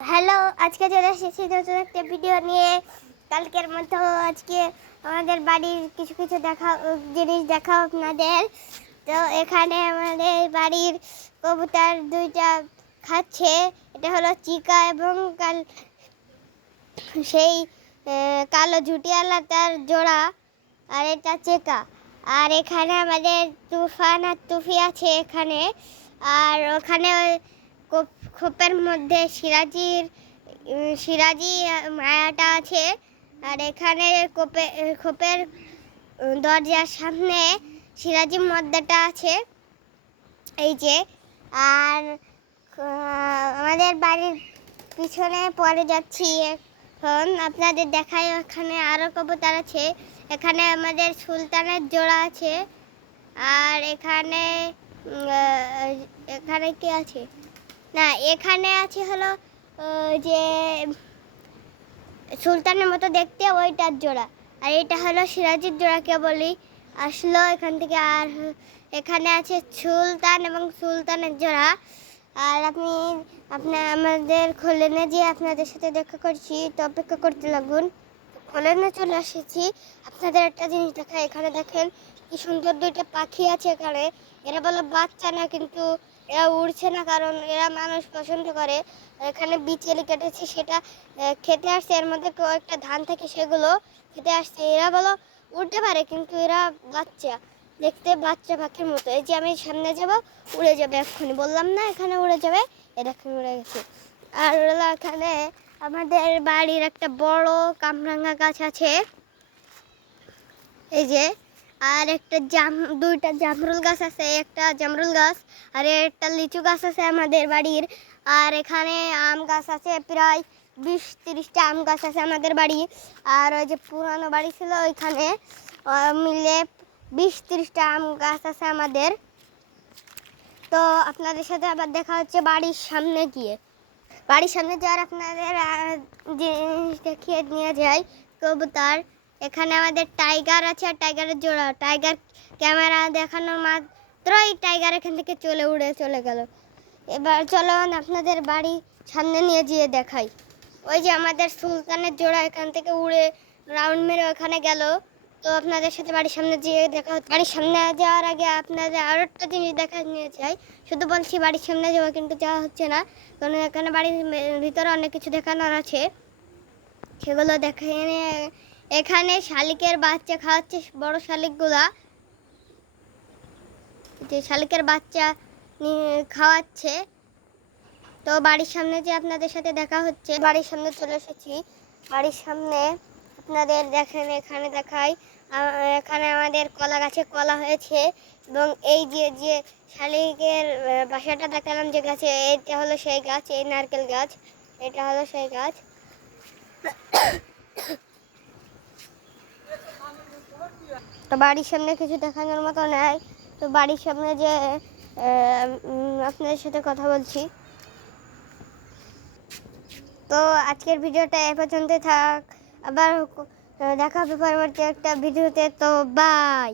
Hello, আজকে চলে এসেছি নতুন একটা ভিডিও নিয়ে। কালকের মতো আজকে আমাদের বাড়ির কিছু কিছু জিনিস দেখাও আপনাদের। তো এখানে আমাদের বাড়ির কবুতর দুইটা খাচ্ছে। এটা হলো চিকা এবং সেই কালো ঝুটিয়ালা তার জোড়া, আর এটা চেকা। আর এখানে আমাদের তুফান আর তুফি আছে এখানে। আর ওখানে খোপের মধ্যে সিরাজি মায়াটা আছে। আর এখানে খোপের দরজার সামনে সিরাজি মদ্দাটা আছে, এই যে। আর আমাদের বাড়ির পিছনে পরে যাচ্ছি এখন, আপনাদের দেখাই। এখানে আরও কবুতর আছে। এখানে আমাদের সুলতানের জোড়া আছে। আর এখানে এখানে কি আছে, না এখানে আছে হলো যে সুলতানের মতো দেখতে ওইটার জোড়া। আর এটা হলো সিরাজের জোড়াকে বলি, আসলো এখান থেকে। আর এখানে আছে সুলতান এবং সুলতানের জোড়া। আর আমাদের খোলেনে যে আপনাদের সাথে দেখা করছি, তো অপেক্ষা করতে লাগুন। খোলেনে চলে এসেছি। আপনাদের একটা জিনিস দেখা, এখানে দেখেন কি সুন্দর দুইটা পাখি আছে এখানে। এরা বলো বাচ্চা না, কিন্তু এরা উড়ছে না কারণ এরা মানুষ পছন্দ করে। এখানে বিচেলি কেটেছে, সেটা খেতে আসছে। এর মধ্যে কয়েকটা ধান থাকে, সেগুলো খেতে আসছে। এরা বলো উড়তে পারে, কিন্তু এরা বাচ্চা, দেখতে বাচ্চা পাখির মতো। এই যে আমি সামনে যাব, উড়ে যাবে এক্ষুনি, বললাম না এখানে উড়ে যাবে, এটা এক্ষুনি উড়ে গেছে। আর এখানে আমাদের বাড়ির একটা বড় কামরাঙ্গা গাছ আছে, এই যে। আর দুইটা জামরুল গাছ আছে, একটা জামরুল গাছ আর একটা লিচু গাছ আছে আমাদের বাড়ির। আর এখানে আম গাছ আছে, প্রায় 20-30টা আম গাছ আছে আমাদের বাড়ি। আর ওই যে পুরানো বাড়ি ছিল ওইখানে মিলে 20-30টা আম গাছ আছে আমাদের। তো আপনাদের সাথে আবার দেখা হচ্ছে বাড়ির সামনে গিয়ে। বাড়ির সামনে যাওয়ার আপনাদের জিনিস দেখিয়ে নিয়ে যাই, কবুতর। এখানে আমাদের টাইগার আছে আর টাইগারের জোড়া। টাইগার ক্যামেরা দেখানোর মাত্রই টাইগার এখান থেকে উড়ে চলে গেল। এবার চলো আপনাদের বাড়ি সামনে নিয়ে যেয়ে দেখাই। ওই যে আমাদের সুলতানের জোড়া এখান থেকে উড়ে রাউন্ড মেরে ওখানে গেল। তো আপনাদের সাথে বাড়ির সামনে যেয়ে দেখা হচ্ছে। বাড়ির সামনে যাওয়ার আগে আপনাদের আরও একটা জিনিস দেখা নিয়ে যাই। শুধু বলছি বাড়ির সামনে যাওয়া, কিন্তু যাওয়া হচ্ছে না, কারণ এখানে বাড়ির ভিতরে অনেক কিছু দেখানোর আছে, সেগুলো দেখে। এখানে শালিকের বাচ্চা খাওয়াচ্ছে, বড় শালিকগুলা, যে শালিকের বাচ্চা খাওয়াচ্ছে। তো বাড়ির সামনে যে আপনাদের সাথে দেখা হচ্ছে, বাড়ির সামনে চলে এসেছি। বাড়ির সামনে আপনাদের দেখেন, এখানে দেখাই। এখানে আমাদের কলা গাছে কলা হয়েছে। এবং এই যে শালিকের বাসাটা দেখালাম যে গাছে, এটা হলো সেই গাছ, এই নারকেল গাছ, এটা হলো সেই গাছ। তো বাড়ির সামনে কিছু দেখানোর মতো নেই। তো বাড়ির সামনে যে আপনাদের সাথে কথা বলছি। তো আজকের ভিডিওটা এ পর্যন্ত থাক, আবার দেখা হবে পরবর্তী একটা ভিডিওতে। তো বাই।